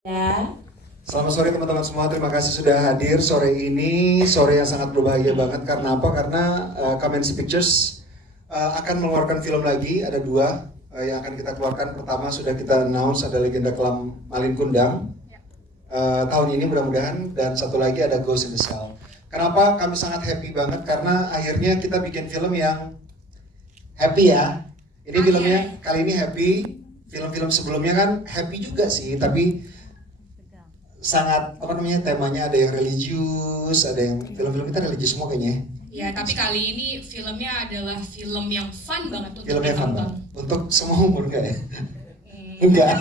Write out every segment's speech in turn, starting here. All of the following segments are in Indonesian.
Ya. Selamat sore teman-teman semua, terima kasih sudah hadir sore ini. Sore yang sangat berbahagia banget, karena apa? Karena Kamensi Pictures akan mengeluarkan film lagi, ada dua yang akan kita keluarkan. Pertama sudah kita announce, ada Legenda Kelam Malin Kundang tahun ini mudah-mudahan, dan satu lagi ada Ghost in the Shell. Kenapa kami sangat happy banget? Karena akhirnya kita bikin film yang happy ya. Ini filmnya kali ini happy. Film-film sebelumnya kan happy juga sih, tapi sangat temanya ada yang religius, ada yang film-film kita religius semua kayaknya. Ya, tapi kali ini filmnya adalah film yang fun banget untuk filmnya fun banget. Untuk semua umur enggak ya? Enggak.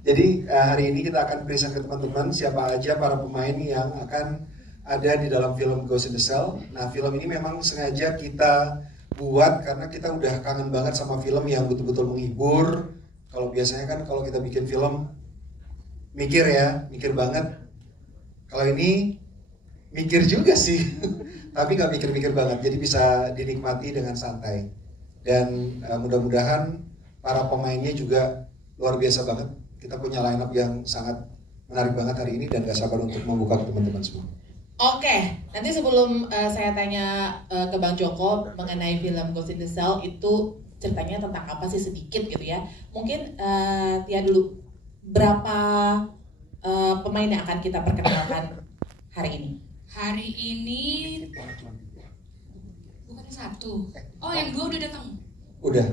Jadi hari ini kita akan present ke teman-teman siapa aja para pemain yang akan ada di dalam film Ghost in the Shell. Nah, film ini memang sengaja kita buat karena kita udah kangen banget sama film yang betul-betul menghibur. Kalau biasanya kan kalau kita bikin film mikir banget. Kalau ini mikir juga sih, tapi nggak mikir-mikir banget. Jadi bisa dinikmati dengan santai. Dan mudah-mudahan para pemainnya juga luar biasa banget. Kita punya line up yang sangat menarik banget hari ini dan gak sabar untuk membuka ke teman-teman semua. Oke, nanti sebelum saya tanya ke Bang Joko mengenai film Ghost in the Shell itu ceritanya tentang apa sih sedikit gitu ya. Mungkin Tia dulu, berapa pemain yang akan kita perkenalkan hari ini? Hari ini bukan satu. Oh, yang dua udah datang. Udah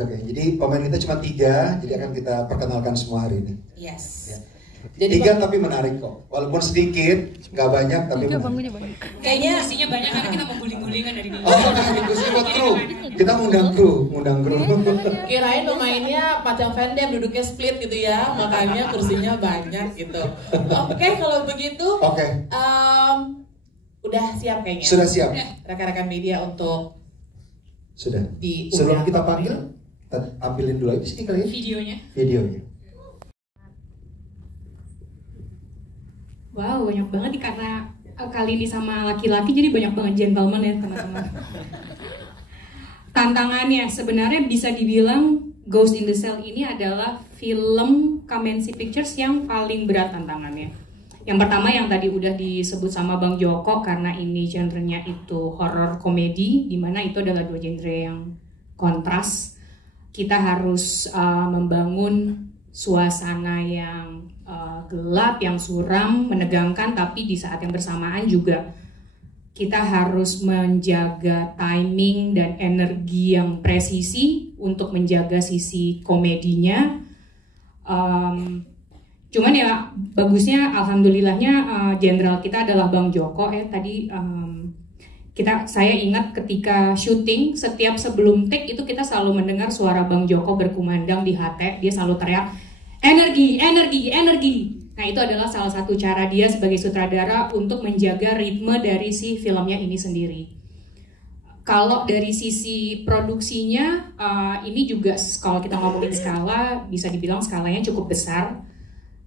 kayak. Jadi pemain kita cuma 3, jadi akan kita perkenalkan semua hari ini. Yes. Ya. Jadi 3 tapi menarik kok. Walaupun sedikit, nggak banyak tapi menarik. Kayaknya kursinya banyak karena kita mau guling-gulingan dari dulu. Oh, kursi buat kru. Kita ngundang kru. Kirain pemainnya Padang Vendem duduknya split gitu ya, makanya kursinya banyak gitu. Oke, kalau begitu, udah siap kayaknya. Sudah siap. Rekan-rekan media untuk sudah. Sebelum kita panggil, tampilin dulu aja di sini kali ya. Videonya. Wow, banyak banget nih karena kali ini sama laki-laki jadi banyak banget gentleman ya teman-teman. Tantangannya sebenarnya bisa dibilang Ghost in the Shell ini adalah film Kamensi Pictures yang paling berat tantangannya. Yang pertama yang tadi udah disebut sama Bang Joko, karena ini genrenya itu horror komedi, dimana itu adalah 2 genre yang kontras. Kita harus membangun suasana yang gelap, yang suram, menegangkan, tapi di saat yang bersamaan juga kita harus menjaga timing dan energi yang presisi untuk menjaga sisi komedinya. Cuman ya bagusnya, alhamdulillahnya jenderal kita adalah Bang Joko ya. Tadi saya ingat ketika syuting, setiap sebelum take itu kita selalu mendengar suara Bang Joko berkumandang di HT. Dia selalu teriak, energi, energi, energi. Nah, itu adalah salah satu cara dia sebagai sutradara untuk menjaga ritme dari si filmnya ini sendiri. Kalau dari sisi produksinya, ini juga kalau kita ngomongin skala, bisa dibilang skalanya cukup besar.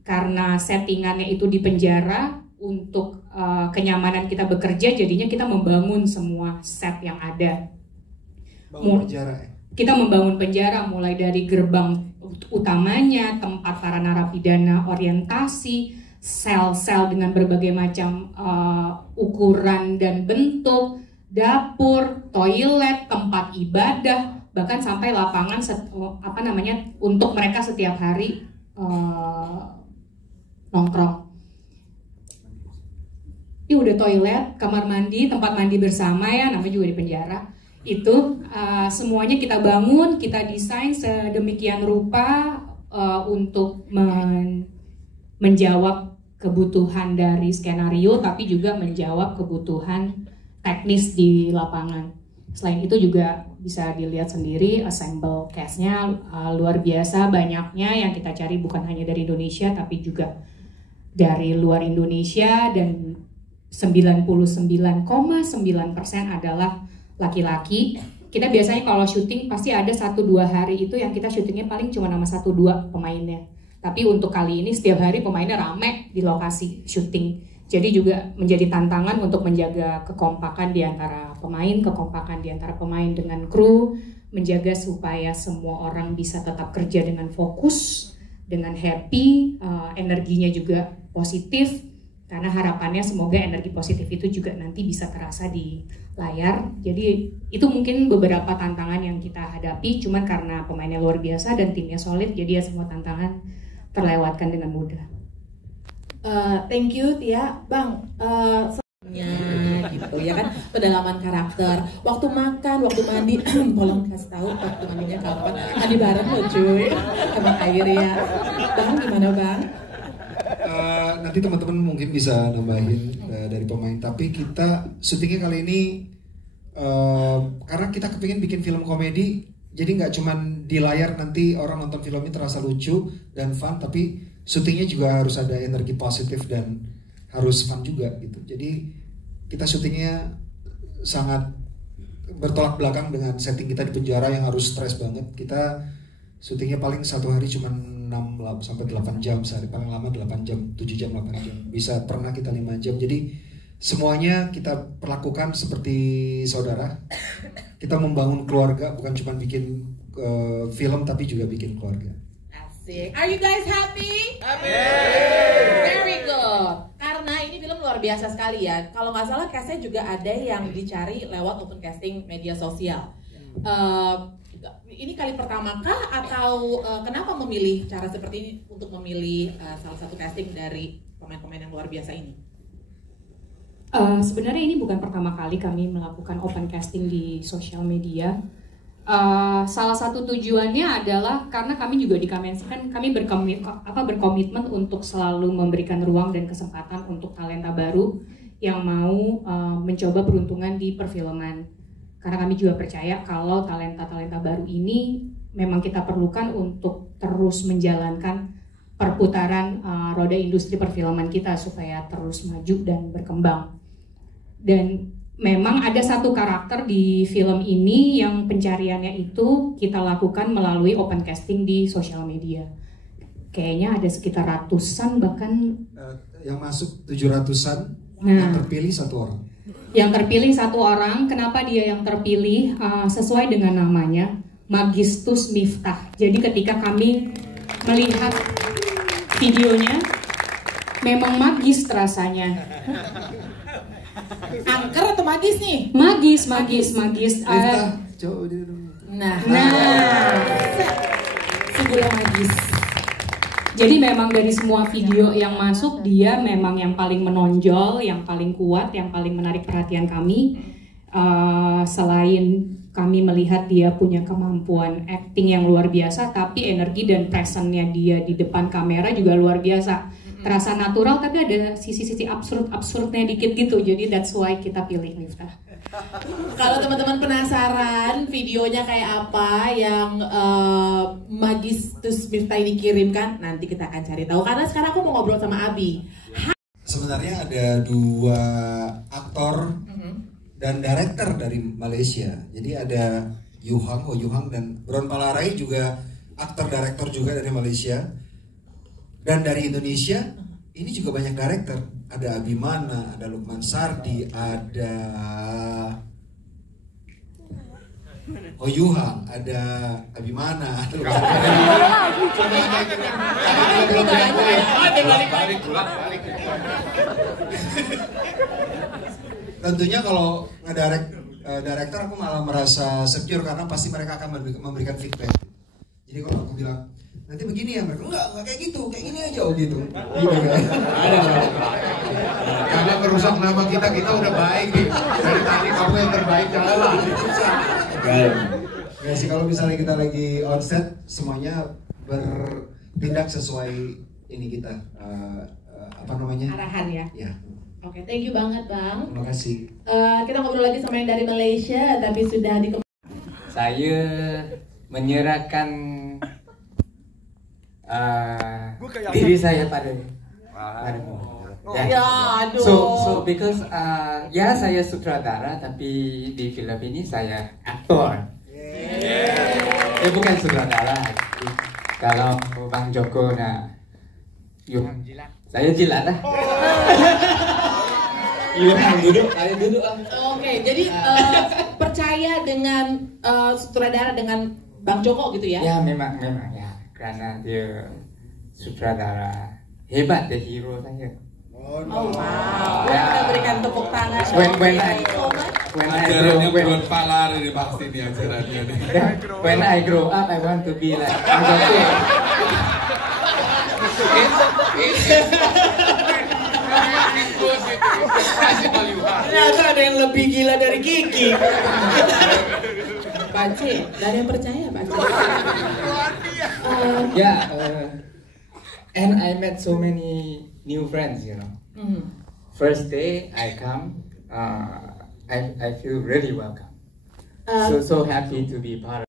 Karena settingannya itu di penjara, untuk kenyamanan kita bekerja, jadinya kita membangun semua set yang ada. Kita membangun penjara mulai dari gerbang utamanya, tempat para narapidana orientasi, sel-sel dengan berbagai macam ukuran dan bentuk, dapur, toilet, tempat ibadah, bahkan sampai lapangan untuk mereka setiap hari nongkrong. Ini udah toilet, kamar mandi, tempat mandi bersama ya, namanya juga di penjara. Itu semuanya kita bangun, kita desain sedemikian rupa untuk menjawab kebutuhan dari skenario, tapi juga menjawab kebutuhan teknis di lapangan. Selain itu juga bisa dilihat sendiri assemble cast-nya luar biasa banyaknya, yang kita cari bukan hanya dari Indonesia tapi juga dari luar Indonesia, dan 99,9% adalah laki-laki. Kita biasanya kalau syuting pasti ada 1-2 hari itu yang kita syutingnya paling cuma sama 1-2 pemainnya. Tapi untuk kali ini setiap hari pemainnya rame di lokasi syuting. Jadi juga menjadi tantangan untuk menjaga kekompakan di antara pemain dengan kru, menjaga supaya semua orang bisa tetap kerja dengan fokus dengan happy, energinya juga positif, karena harapannya semoga energi positif itu juga nanti bisa terasa di layar. Jadi itu mungkin beberapa tantangan yang kita hadapi, cuman karena pemainnya luar biasa dan timnya solid, jadi ya semua tantangan terlewatkan dengan mudah. Thank you Tia, Bang. Gitu ya kan, pendalaman karakter, waktu makan, waktu mandi, tolong kasih tahu waktu mandinya kapan. Mandi bareng loh cuy, emang air ya. Bang gimana Bang? Nanti teman-teman mungkin bisa nambahin dari pemain, tapi kita syutingnya kali ini karena kita kepingin bikin film komedi, jadi nggak cuman di layar nanti orang nonton filmnya terasa lucu dan fun, tapi syutingnya juga harus ada energi positif dan harus fun juga gitu. Jadi kita syutingnya sangat bertolak belakang dengan setting kita di penjara yang harus stres banget. Kita syutingnya paling satu hari cuma 6 sampai 8 jam sehari, paling lama 8 jam, 7 jam, 8 jam. Bisa pernah kita 5 jam. Jadi semuanya kita perlakukan seperti saudara. Kita membangun keluarga, bukan cuma bikin film tapi juga bikin keluarga. Asik. Are you guys happy? Happy. Very good. Karena ini film luar biasa sekali ya. Kalau nggak salah castnya juga ada yang dicari lewat open casting media sosial. Ini kali pertama kah atau kenapa memilih cara seperti ini untuk memilih salah satu casting dari pemain-pemain yang luar biasa ini? Sebenarnya ini bukan pertama kali kami melakukan open casting di sosial media. Salah satu tujuannya adalah karena kami juga di Kamensi kan kami berkomitmen untuk selalu memberikan ruang dan kesempatan untuk talenta baru yang mau mencoba peruntungan di perfilman. Karena kami juga percaya kalau talenta-talenta baru ini memang kita perlukan untuk terus menjalankan perputaran roda industri perfilman kita supaya terus maju dan berkembang. Dan memang ada satu karakter di film ini yang pencariannya itu kita lakukan melalui open casting di sosial media. Kayaknya ada sekitar ratusan bahkan. Yang masuk 700-an, yang terpilih satu orang. Yang terpilih satu orang, kenapa dia yang terpilih? Sesuai dengan namanya, Magistus Miftah. Jadi ketika kami melihat videonya, memang magis rasanya. Angker atau magis nih? Magis. Nah. Segala magis. Jadi memang dari semua video yang masuk, dia memang yang paling menonjol, yang paling kuat, yang paling menarik perhatian kami. Selain kami melihat dia punya kemampuan acting yang luar biasa, tapi energi dan presence-nya dia di depan kamera juga luar biasa. Terasa natural, tapi ada sisi-sisi absurdnya dikit gitu. Jadi that's why kita pilih Miftah. Kalau teman-teman penasaran videonya kayak apa yang Magistus Miftah ini kirimkan, nanti kita akan cari tahu. Karena sekarang aku mau ngobrol sama Abi. Sebenarnya ada 2 aktor dan director dari Malaysia. Jadi ada Ho Yuhang dan Ron Palarai juga aktor director juga dari Malaysia. Dan dari Indonesia ini juga banyak director. Ada Abimana, ada Lukman Sardi, ada Ho Yuhang, ada Abimana. Tentunya kalau ngedirect director aku malah merasa secure karena pasti mereka akan memberikan feedback. Jadi kalau aku bilang nanti begini ya, mereka enggak kayak gitu, kayak gini aja gitu. Karena merusak nama kita udah baik nih. Dari tadi kamu yang terbaik, janganlah. Ya sih, kalau misalnya kita lagi on set, semuanya bertindak sesuai ini kita arahan ya. Ya. Oke, thank you banget Bang. Terima kasih. Kita ngobrol lagi sama yang dari Malaysia, tapi sudah di. Saya menyerahkan diri saya padamu. Ya, aduh. So because ya saya sutradara tapi di film ini saya aktor. Bukan sutradara. Kalau Bang Joko saya jilat lah. Duduk, saya duduk. Oke, jadi percaya dengan sutradara dengan Bang Joko gitu ya? Ya memang ya, karena dia sutradara hebat, the hero saya. Oh wow, kita berikan tepuk tangan. When Ajarannya buat palar ini pasti nih ajarannya nih. when I grow up, I want to be like Ternyata ada yang lebih gila dari Kiki. Pak C, gak ada yang percaya Pak C. And I met so many new friends, you know. First day I come, I feel really welcome. So happy to be part of